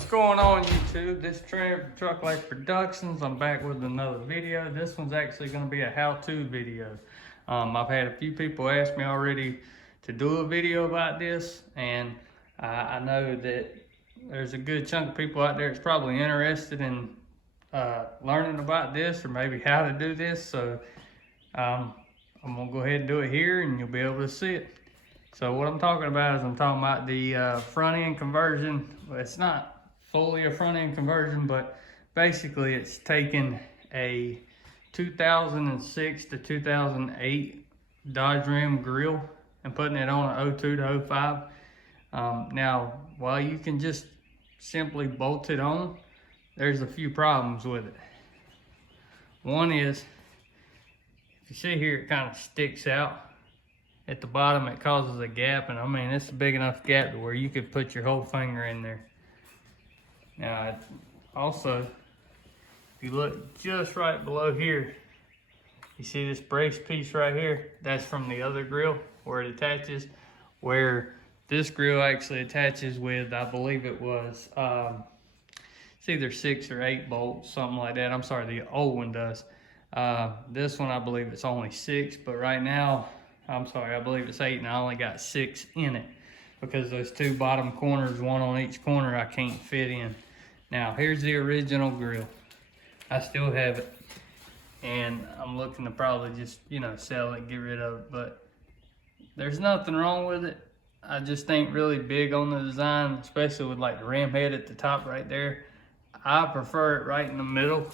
What's going on, YouTube? This is Trent from Truck Life Productions. I'm back with another video. This one's actually going to be a how-to video. I've had a few people ask me already to do a video about this, and I know that there's a good chunk of people out there that's probably interested in learning about this or maybe how to do this. So I'm going to go ahead and do it here, and you'll be able to see it. So what I'm talking about is I'm talking about the front end conversion. Well, it's not fully a front end conversion, but basically it's taking a 2006 to 2008 Dodge Ram Grille and putting it on an 02 to 05. Now, while you can just simply bolt it on, there's a few problems with it. One is, if you see here, it kind of sticks out. At the bottom, it causes a gap, and I mean, it's a big enough gap to where you could put your whole finger in there. Now, also, if you look just right below here, you see this brace piece right here? That's from the other grill where it attaches, where this grill actually attaches with, I believe it was, it's either 6 or 8 bolts, something like that. I'm sorry, the old one does. This one, I believe it's only 6, but right now, I'm sorry, I believe it's 8, and I only got 6 in it because those 2 bottom corners, 1 on each corner, I can't fit in. Now, here's the original grill. I still have it, and I'm looking to probably just, sell it, get rid of it, but there's nothing wrong with it. I just ain't really big on the design, especially with like the ram head at the top right there. I prefer it right in the middle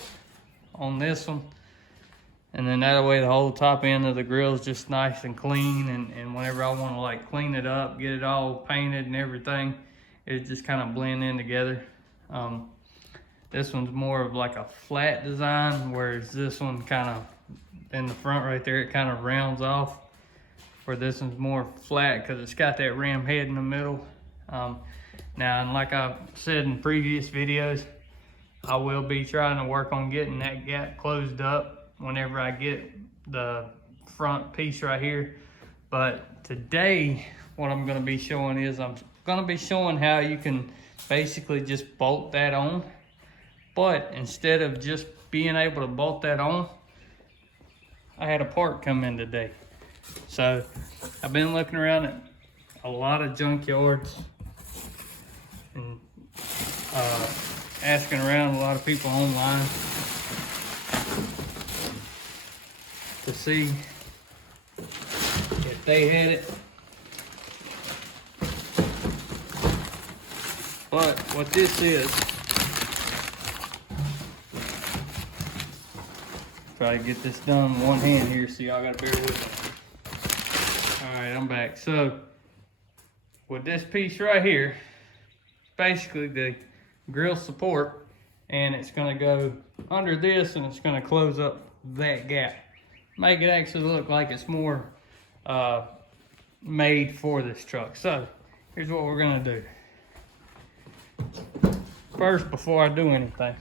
on this one. And then that way the whole top end of the grill is just nice and clean, and whenever I want to like clean it up, get it all painted and everything, it just kind of blend in together. This one's more of like a flat design, whereas this one kind of, in the front right there, it kind of rounds off, where this one's more flat because it's got that ram head in the middle. Now, and like I've said in previous videos, I will be trying to work on getting that gap closed up whenever I get the front piece right here. But today, what I'm gonna be showing is, I'm gonna be showing how you can basically just bolt that on. But instead of just being able to bolt that on, I had a part come in today. So I've been looking around at a lot of junkyards and asking around a lot of people online to see if they had it. But what this is, try to get this done with one hand here, so y'all gotta bear with me. All right, I'm back. So with this piece right here, basically the grill support, and it's gonna go under this, and it's gonna close up that gap. Make it actually look like it's more made for this truck. So here's what we're gonna do. First, before I do anything,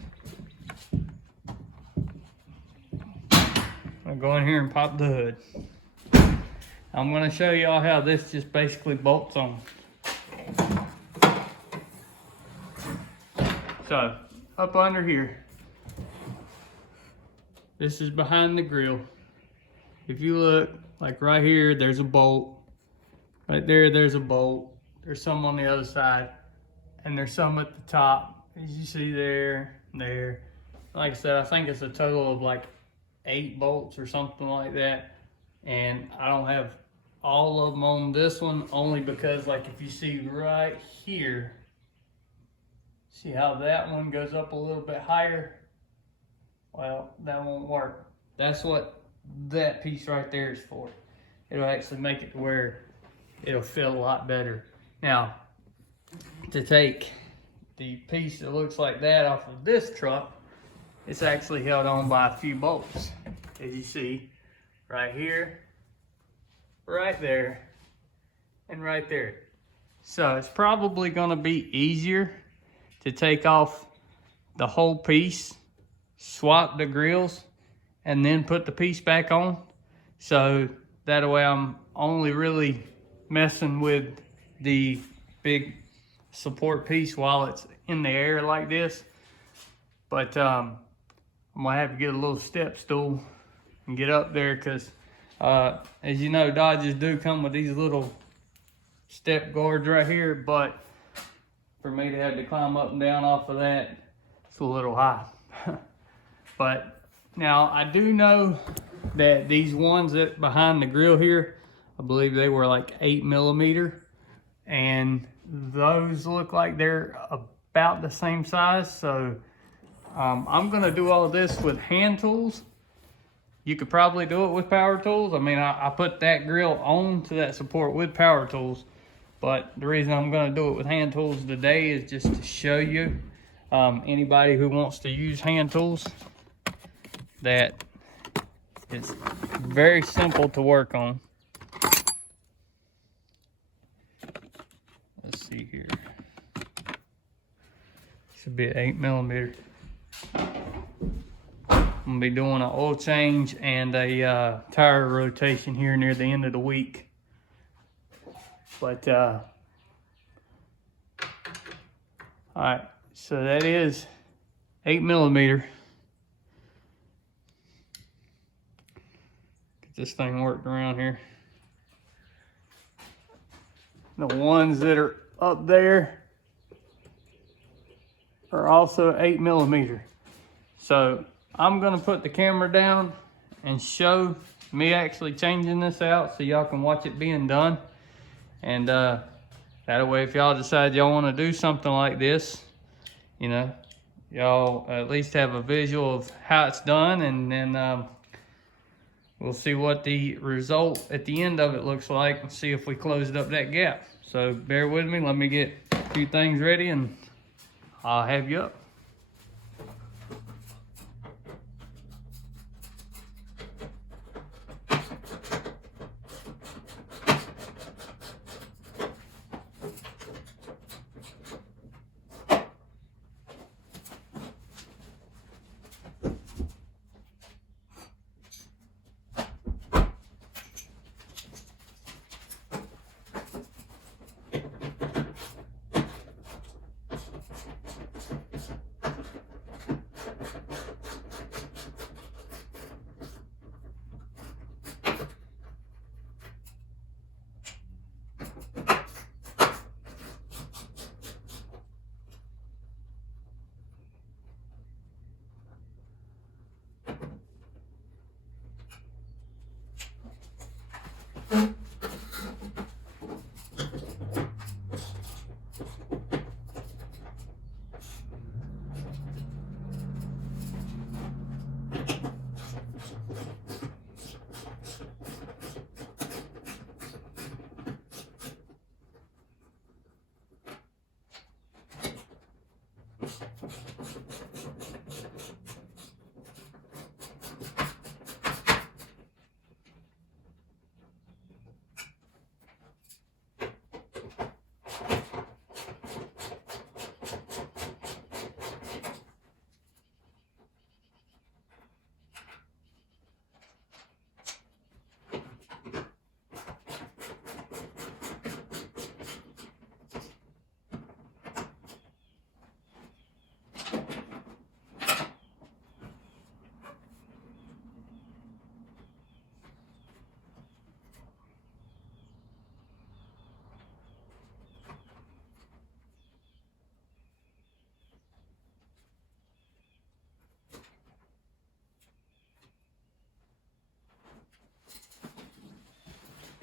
I'll go in here and pop the hood. I'm gonna show y'all how this just basically bolts on. So up under here, this is behind the grill. If you look, like right here, there's a bolt. Right there, there's a bolt. There's some on the other side. And there's some at the top, as you see there, there. Like I said, I think it's a total of like 8 bolts or something like that. And I don't have all of them on this one, only because like if you see right here, see how that one goes up a little bit higher? Well, that won't work. That's what that piece right there is for. It'll actually make it to where it'll feel a lot better. Now, to take the piece that looks like that off of this truck, it's actually held on by a few bolts, as you see right here, right there, and right there. So it's probably going to be easier to take off the whole piece, swap the grills, and then put the piece back on. So that way I'm only really messing with the big support piece while it's in the air like this. But I'm gonna have to get a little step stool and get up there, because as you know, Dodges do come with these little step guards right here, but for me to have to climb up and down off of that, it's a little high. But now I do know that these ones that behind the grill here, I believe they were like 8mm, and those look like they're about the same size. So I'm gonna do all of this with hand tools. You could probably do it with power tools. I mean, I put that grill onto that support with power tools, but the reason I'm gonna do it with hand tools today is just to show you, anybody who wants to use hand tools, that it's very simple to work on. Let's see here. Should be at 8mm. I'm gonna be doing an oil change and a tire rotation here near the end of the week. But all right, so that is 8mm. Get this thing worked around here. The ones that are up there are also 8mm. So I'm gonna put the camera down and show me actually changing this out so y'all can watch it being done. And that way, if y'all decide y'all wanna do something like this, you know, y'all at least have a visual of how it's done, and then we'll see what the result at the end of it looks like and see if we closed up that gap. So bear with me, let me get a few things ready and I'll have you up.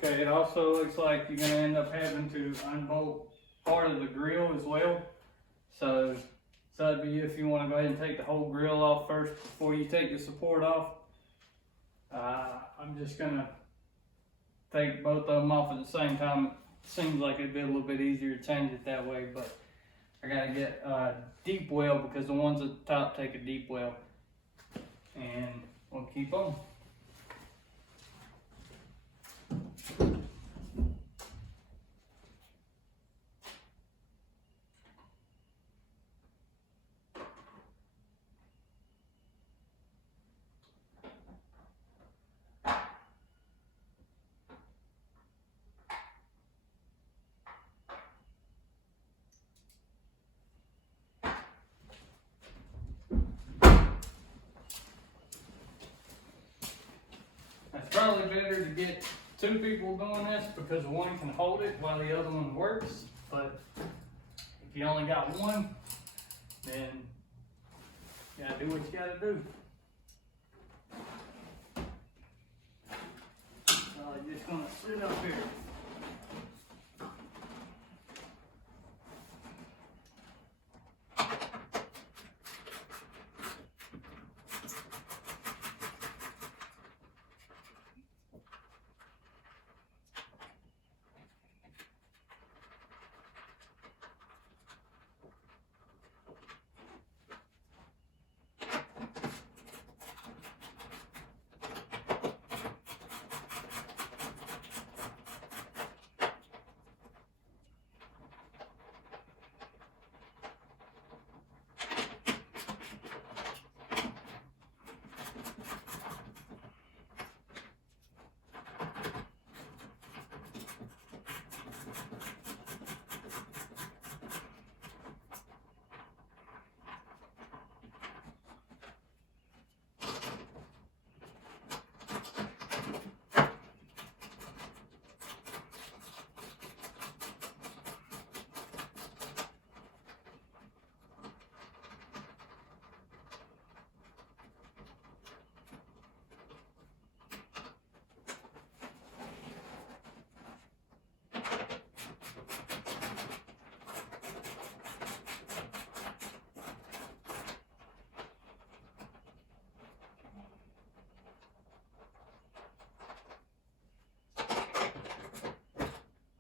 Okay, it also looks like you're gonna end up having to unbolt part of the grill as well. So it's up to you if you wanna go ahead and take the whole grill off first before you take the support off. I'm just gonna take both of them off at the same time. It seems like it'd be a little bit easier to change it that way, but I gotta get a deep well because the ones at the top take a deep well. And we'll keep on. probably better to get 2 people doing this because one can hold it while the other one works. But if you only got one, then you gotta do what you gotta do. So I'm just gonna sit up here.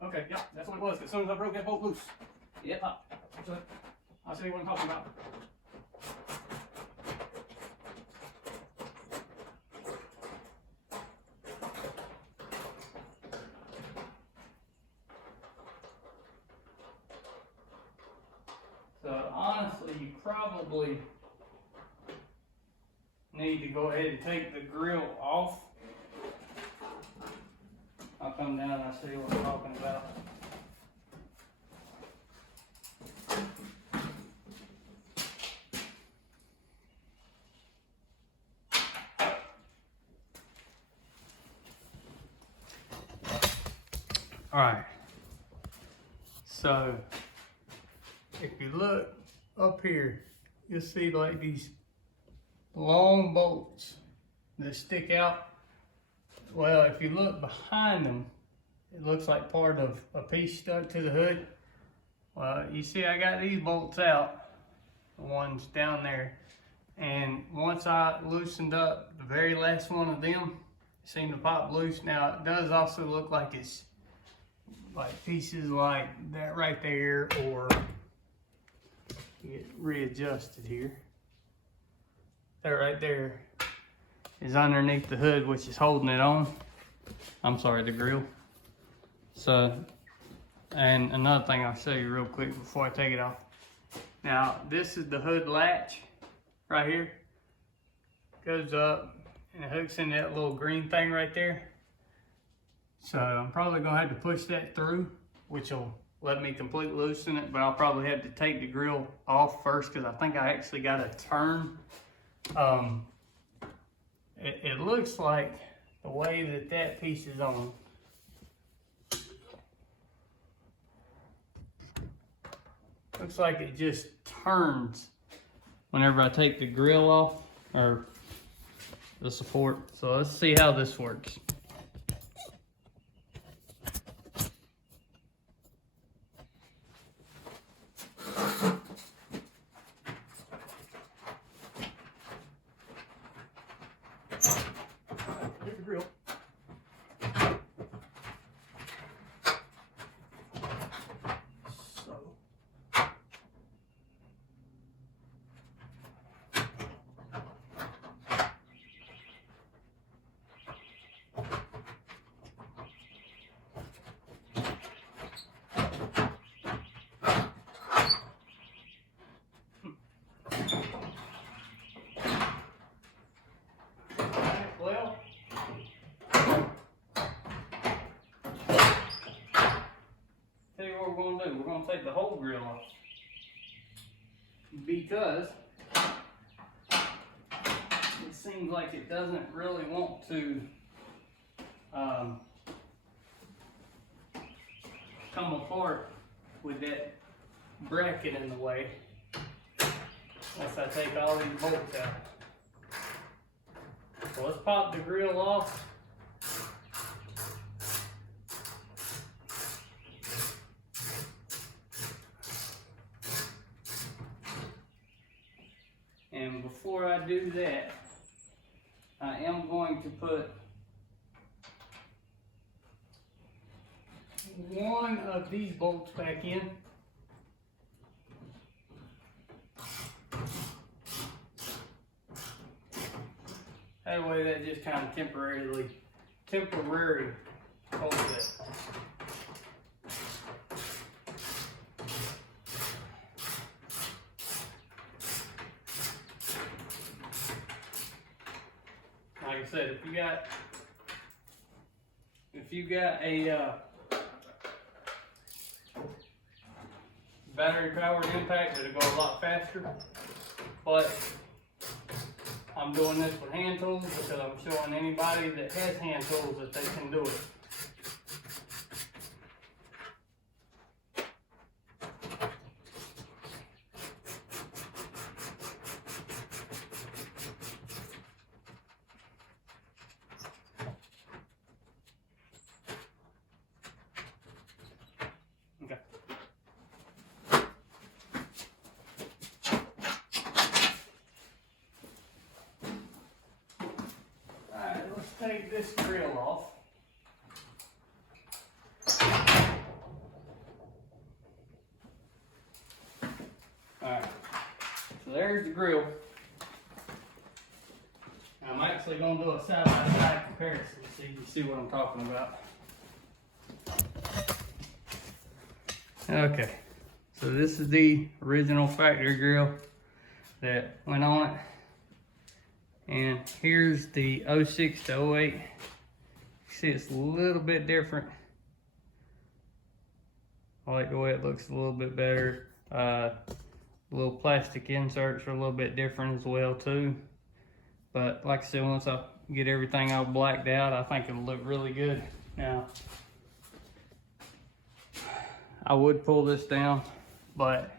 Okay, yeah, that's what it was. As soon as I broke that bolt loose, it popped. So I'll show you what I'm talking about. So honestly, you probably need to go ahead and take the grill off. I'll come down and I'll see what I'm talking about. All right, so if you look up here, you'll see like these long bolts that stick out. Well, if you look behind them, it looks like part of a piece stuck to the hood. Well, you see I got these bolts out, the ones down there, and once I loosened up the very last one of them, it seemed to pop loose. Now it does also look like it's like pieces like that right there, or get readjusted here. That right there is underneath the hood, which is holding it on. I'm sorry, the grill. So, and another thing I'll show you real quick before I take it off. Now, this is the hood latch right here. Goes up and it hooks in that little green thing right there. So I'm probably gonna have to push that through, which will let me completely loosen it, but I'll probably have to take the grill off first because I think I actually got to turn. It looks like the way that that piece is on. Looks like it just turns whenever I take the grill off, or the support. So let's see how this works. Here's the grill. Well, tell you what we're going to do. We're going to take the whole grill off, because it seems like it doesn't really want to come apart with that bracket in the way once I take all these bolts out. So let's pop the grill off. And before I do that, I am going to put one of these bolts back in. That way that just kind of temporary holds it. Like I said, if you got a battery powered impact, it'll go a lot faster. But I'm doing this with hand tools because I'm showing anybody that has hand tools that they can do it. Okay. Alright, let's take this grill off. Alright, so there's the grill. I'm actually going to do a side-by-side comparison so you can see what I'm talking about. Okay, so this is the original factory grill that went on it. And here's the 06 to 08. You see it's a little bit different. I like the way it looks a little bit better. Little plastic inserts are a little bit different as well too. But like I said, once I get everything all blacked out, I think it'll look really good. Now, I would pull this down, but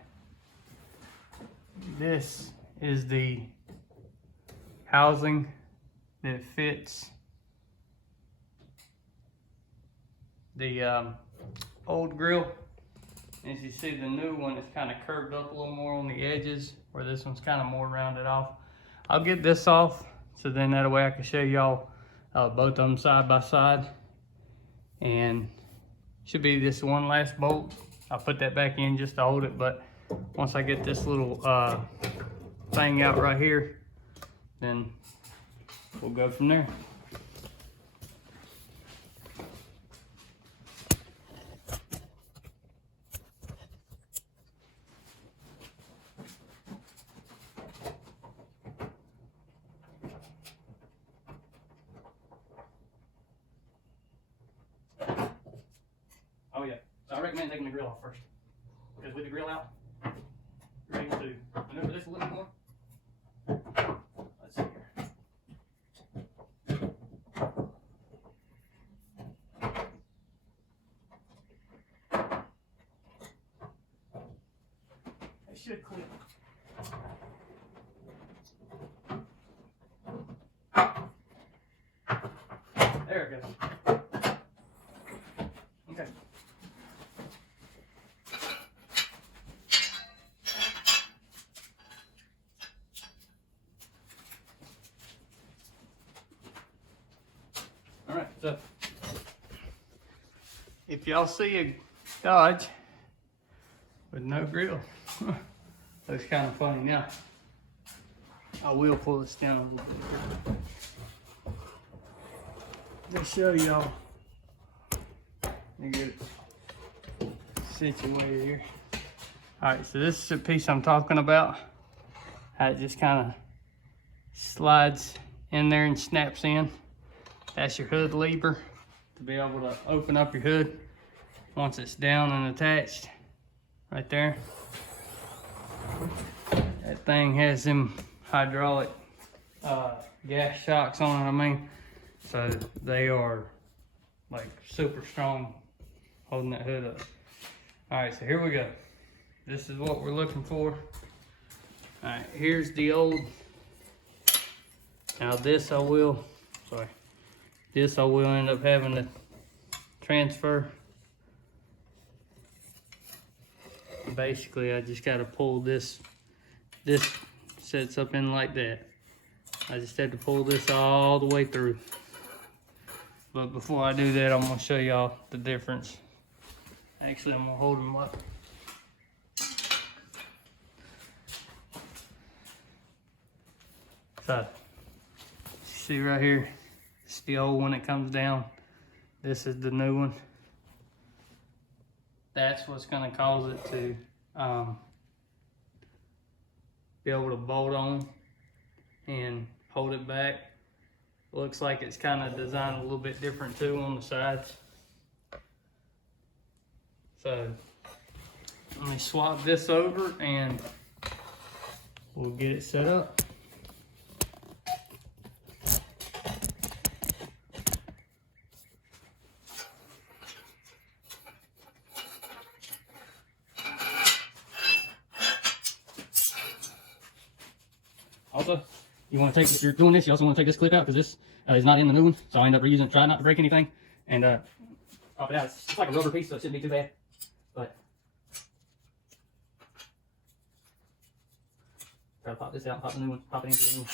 this is the housing that fits the old grill. As you see, the new one is kind of curved up a little more on the edges, where this one's kind of more rounded off. I'll get this off, so then that way I can show y'all both of them side by side. And should be this one last bolt. I'll put that back in just to hold it, but once I get this little thing out right here, then we'll go from there. Oh yeah, so I recommend taking the grill off first, because with the grill out, you're able to maneuver this a little more. Let's see here. It should clip. There it goes. Okay. All right, so if y'all see a Dodge with no grill, looks kind of funny. Now, I will pull this down a little bit here. Let me show y'all. You get it situated here. All right, so this is the piece I'm talking about. How it just kind of slides in there and snaps in. That's your hood lever to be able to open up your hood once it's down and attached. Right there. That thing has them hydraulic gas shocks on it, so they are like super strong holding that hood up. All right, so here we go. This is what we're looking for. All right, here's the old. Now this I will end up having to transfer. Basically, I just got to pull this. This sets up in like that. I just had to pull this all the way through. But before I do that, I'm gonna show y'all the difference. Actually, I'm gonna hold them up. So, see right here, it's the old one that comes down. This is the new one. That's what's gonna cause it to be able to bolt on and hold it back. Looks like it's kind of designed a little bit different too on the sides. So let me swap this over and we'll get it set up. Also, you want to take, if you're doing this, you also want to take this clip out because this is not in the new one. So I end up reusing it, try not to break anything. And pop it out. It's like a rubber piece, so it shouldn't be too bad. But try to pop this out and pop the new one, pop it into the new one.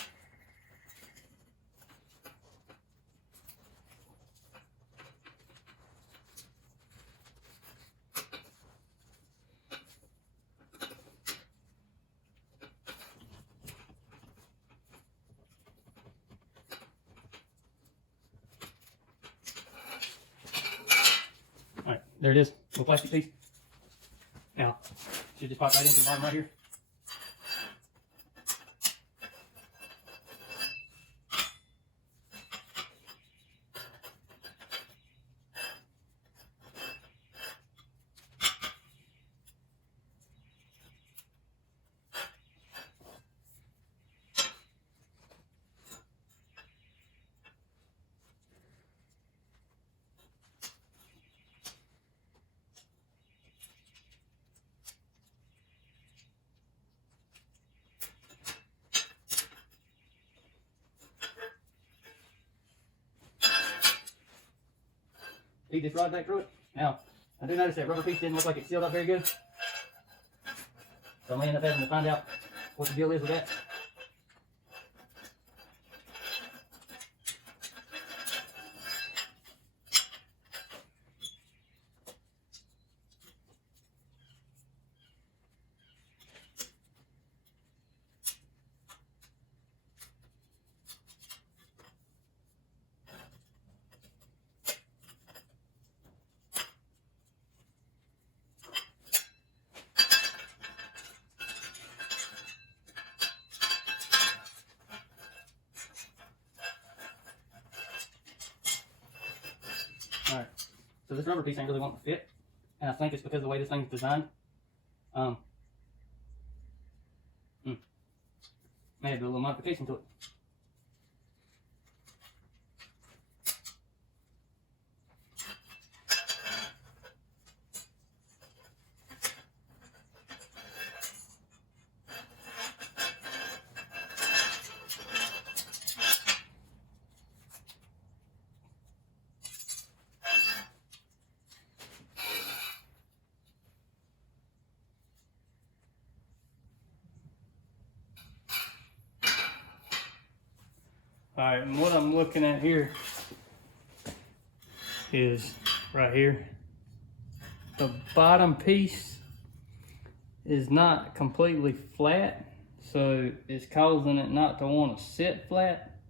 Alright, there it is, little plastic piece. Now, should just pop right into the bottom right here. Feed this rod back through it. Now, I do notice that rubber piece didn't look like it sealed up very good. So I may end up having to find out what the deal is with that. Alright, so this rubber piece ain't really wanting to fit, and I think it's because of the way this thing's designed. May have to do a little modification to it. Alright, and what I'm looking at here is right here. The bottom piece is not completely flat, so it's causing it not to want to sit flat.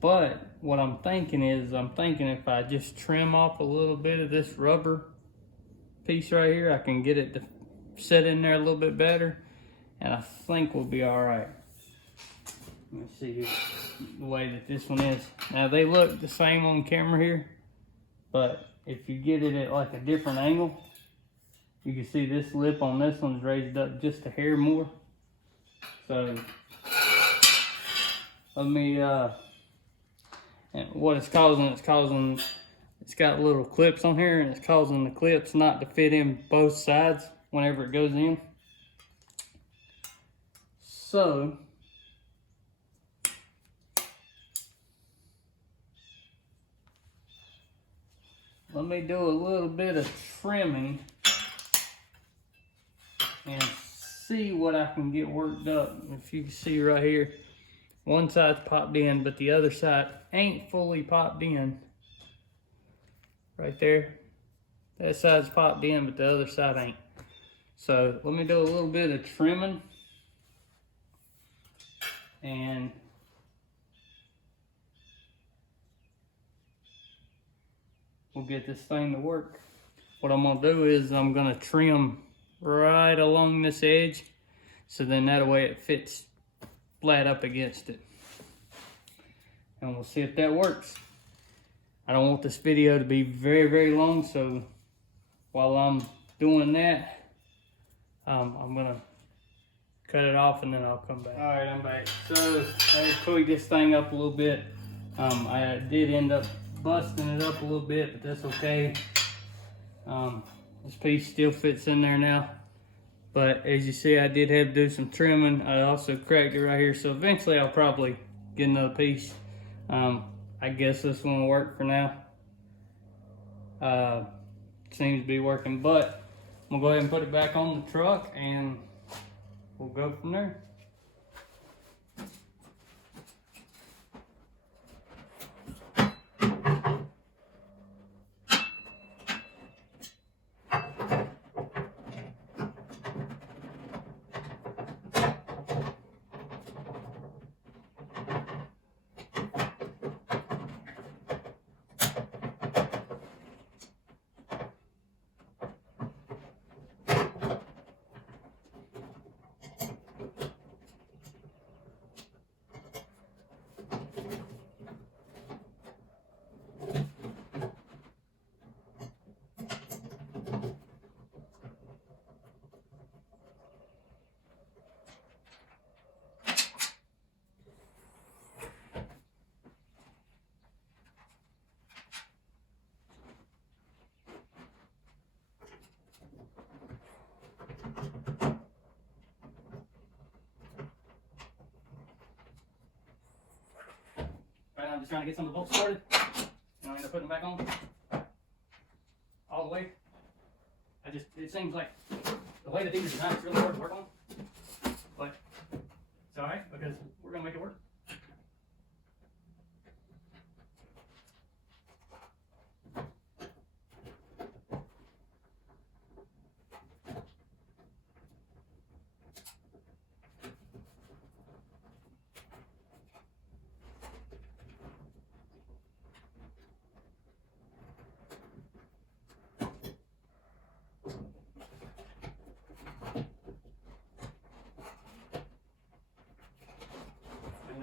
But what I'm thinking is, if I just trim off a little bit of this rubber piece right here, I can get it to set in there a little bit better, and I think we'll be alright. Let me see here, the way that this one is. Now they look the same on camera here, but if you get it at like a different angle, you can see this lip on this one's raised up just a hair more. So let me, and And what it's causing, it's got little clips on here, and it's causing the clips not to fit in both sides whenever it goes in. So let me do a little bit of trimming and see what I can get worked up. If you can see right here, one side's popped in, but the other side ain't fully popped in. Right there, that side's popped in, but the other side ain't. So let me do a little bit of trimming and we'll get this thing to work. What I'm gonna do is I'm gonna trim right along this edge, so then that way it fits flat up against it. And we'll see if that works. I don't want this video to be very, very long, so while I'm doing that, I'm gonna cut it off and then I'll come back. All right, I'm back. So I tweaked this thing up a little bit. I did end up busting it up a little bit, but that's okay. This piece still fits in there now. But as you see, I did have to do some trimming. I also cracked it right here, so eventually I'll probably get another piece. I guess this one will work for now. Seems to be working, but I'm gonna go ahead and put it back on the truck and we'll go from there. I'm just trying to get some of the bolts started, and I'll end up putting them back on all the way. It seems like the way that these are designed is really hard to work on, but it's alright because we're going to make it work.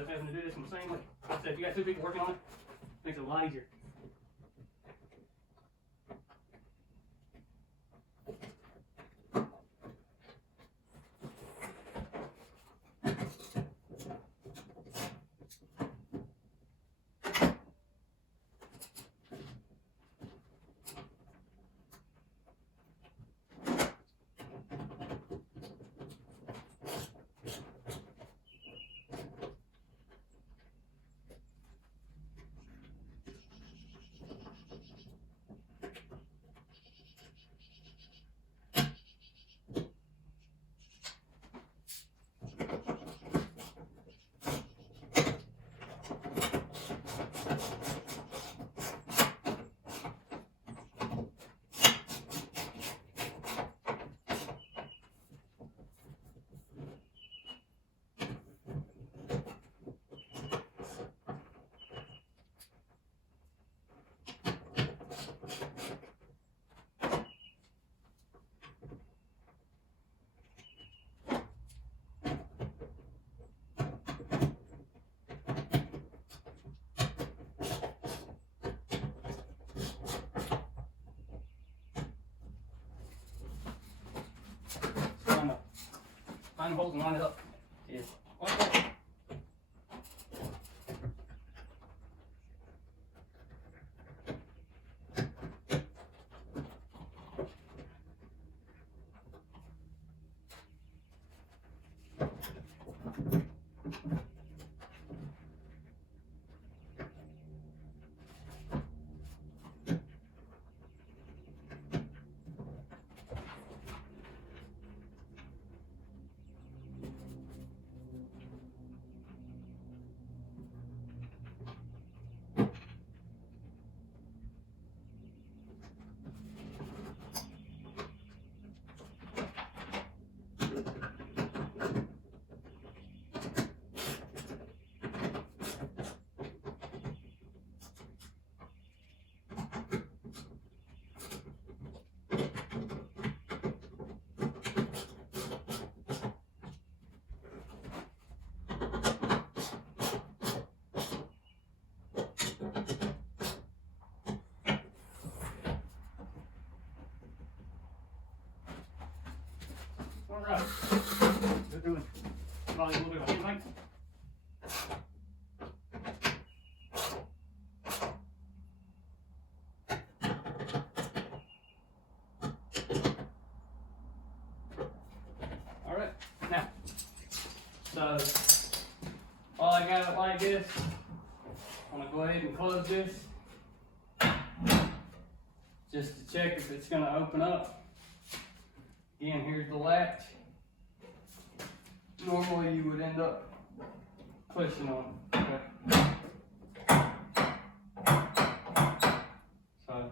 Having to do this in the same way. Like I said, if you got two people working on it, it makes it a lot easier. Find the holes and line it up is one thing. probably a little bit like. All right, now, so while I got it like this, I'm gonna go ahead and close this just to check if it's gonna open up. Again, here's the latch. Normally you would end up pushing on it. Okay. So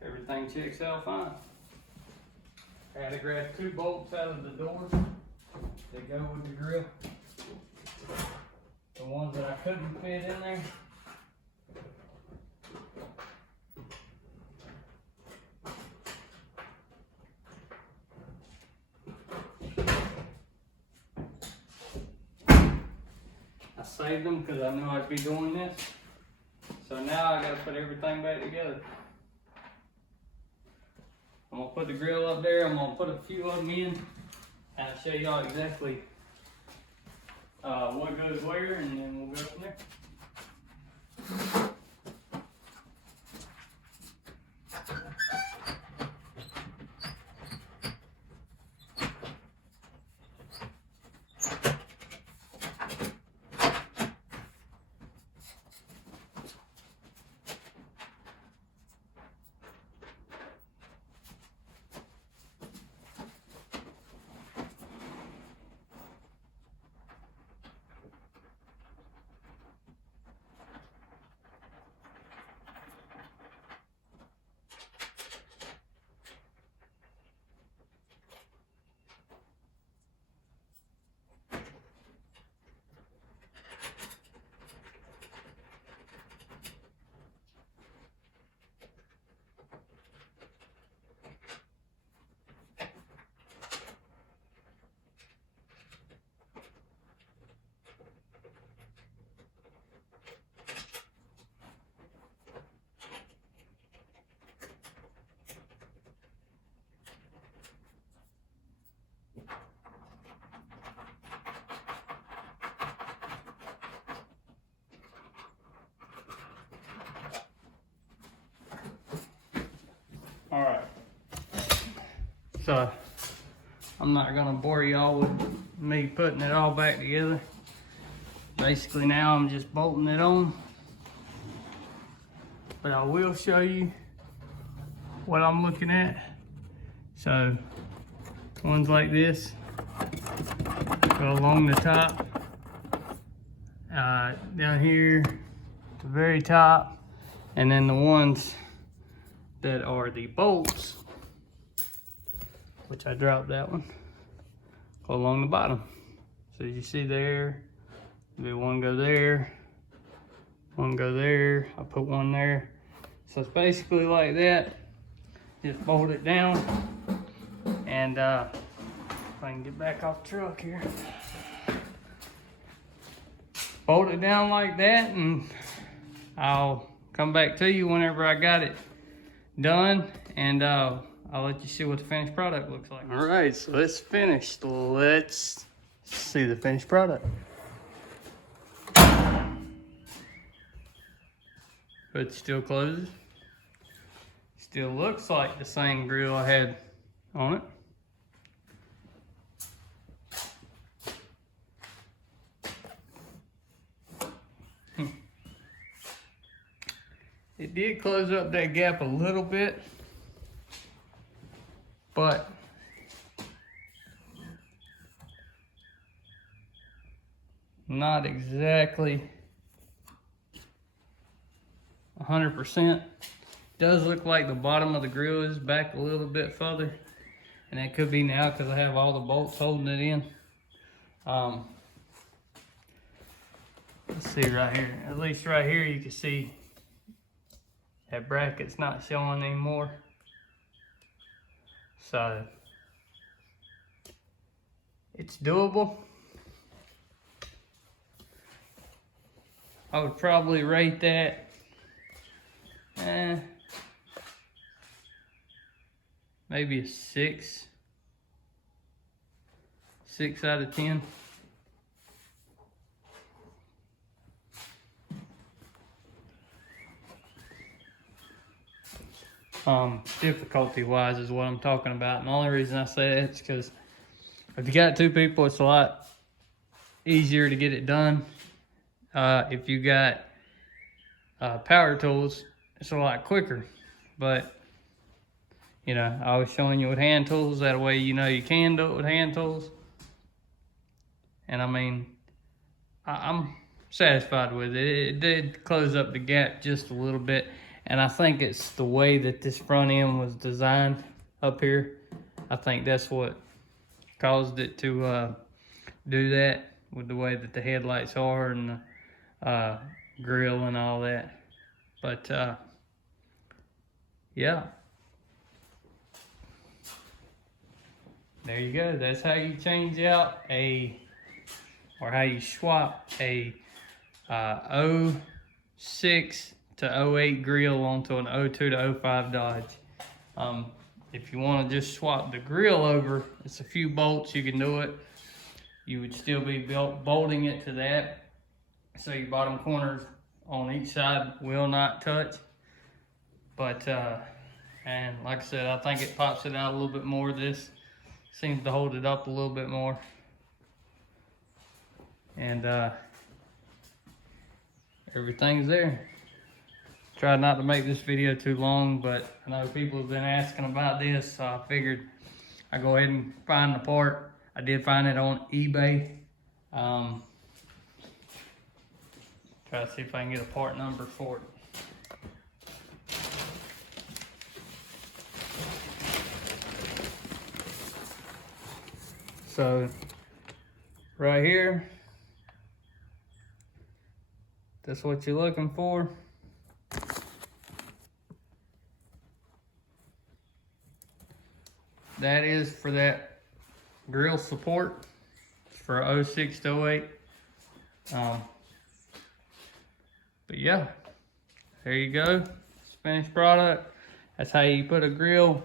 everything checks out fine. I had to grab 2 bolts out of the door that go with the grill. The ones that I couldn't fit in there. I saved them because I knew I'd be doing this. So now I gotta put everything back together. I'm gonna put the grill up there. I'm gonna put a few of them in and I'll show y'all exactly what goes where, and then we'll go from there. All right, so I'm not gonna bore y'all with me putting it all back together. Basically now I'm just bolting it on, but I will show you what I'm looking at. So ones like this go along the top, down here to the very top, and then the ones that are the bolts, which I dropped that one, go along the bottom. So you see there, maybe one go there, one go there, I put one there. So it's basically like that. Just bolt it down, and if I can get back off the truck here. Bolt it down like that, and I'll come back to you whenever I got it done, and I'll let you see what the finished product looks like. All right, so it's finished. Let's see the finished product. Hood still closes. Still looks like the same grill I had on it. It did close up that gap a little bit, but not exactly 100%. Does look like the bottom of the grill is back a little bit further, and that could be now because I have all the bolts holding it in. Let's see right here. At least right here you can see that bracket's not showing anymore. So it's doable. I would probably rate that maybe a 6 out of 10. Difficulty wise is what I'm talking about, and the only reason I say that is because if you got 2 people, it's a lot easier to get it done. If you got power tools, it's a lot quicker. But you know, I was showing you with hand tools, that way you know you can do it with hand tools. And I mean, I'm satisfied with it. It did close up the gap just a little bit, and I think it's the way that this front end was designed up here. I think that's what caused it to do that, with the way that the headlights are and the grill and all that. But yeah, there you go. That's how you change out or how you swap a 06 to 08 grill onto an 02 to 05 Dodge. If you want to just swap the grill over, it's a few bolts, you can do it. You would still be bolting it to that, so your bottom corners on each side will not touch. But and like I said, I think it pops it out a little bit more. This seems to hold it up a little bit more. And everything's there. Tried not to make this video too long, but I know people have been asking about this, so I figured I'd go ahead and find the part. I did find it on eBay. Try to see if I can get a part number for it. So right here, that's what you're looking for. That is for that grill support for 06 to 08. But yeah, there you go. It's finished product. That's how you put a grill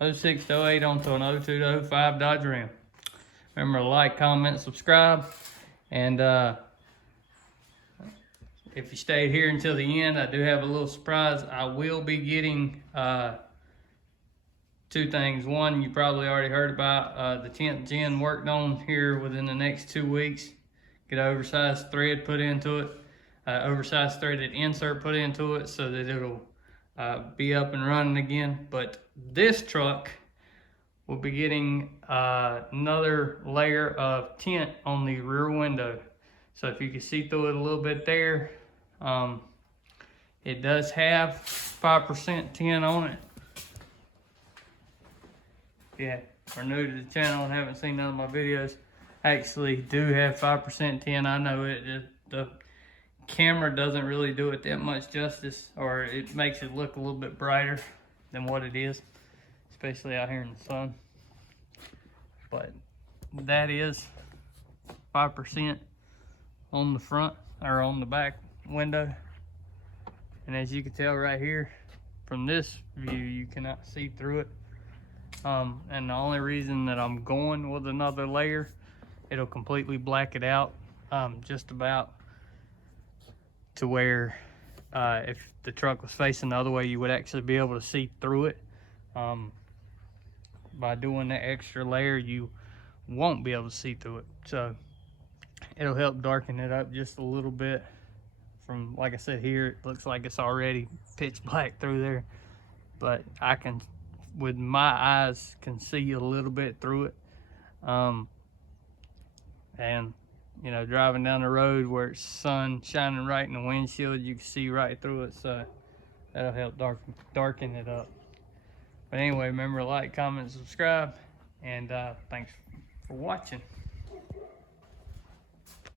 06 to 08 onto an 02 to 05 Dodge Ram. Remember to like, comment, subscribe, and if you stayed here until the end, I do have a little surprise. I will be getting 2 things. One, you probably already heard about, the 10th gen worked on here within the next 2 weeks. Get an oversized thread put into it, oversized threaded insert put into it, so that it'll be up and running again. But this truck will be getting another layer of tint on the rear window. So if you can see through it a little bit there, it does have 5% tint on it. If you are new to the channel and haven't seen none of my videos, I actually do have 5% tint. I know the camera doesn't really do it that much justice, or it makes it look a little bit brighter than what it is, especially out here in the sun. But that is 5% on the front or on the back window. And as you can tell right here from this view, you cannot see through it. And the only reason that I'm going with another layer, it'll completely black it out, just about to where if the truck was facing the other way, you would actually be able to see through it. By doing that extra layer, you won't be able to see through it. So it'll help darken it up just a little bit. From, like I said, here it looks like it's already pitch black through there, but I can, with my eyes, can see a little bit through it. And you know, driving down the road where it's sun shining right in the windshield, you can see right through it, so that'll help darken it up. But anyway, remember to like, comment, subscribe, and thanks for watching.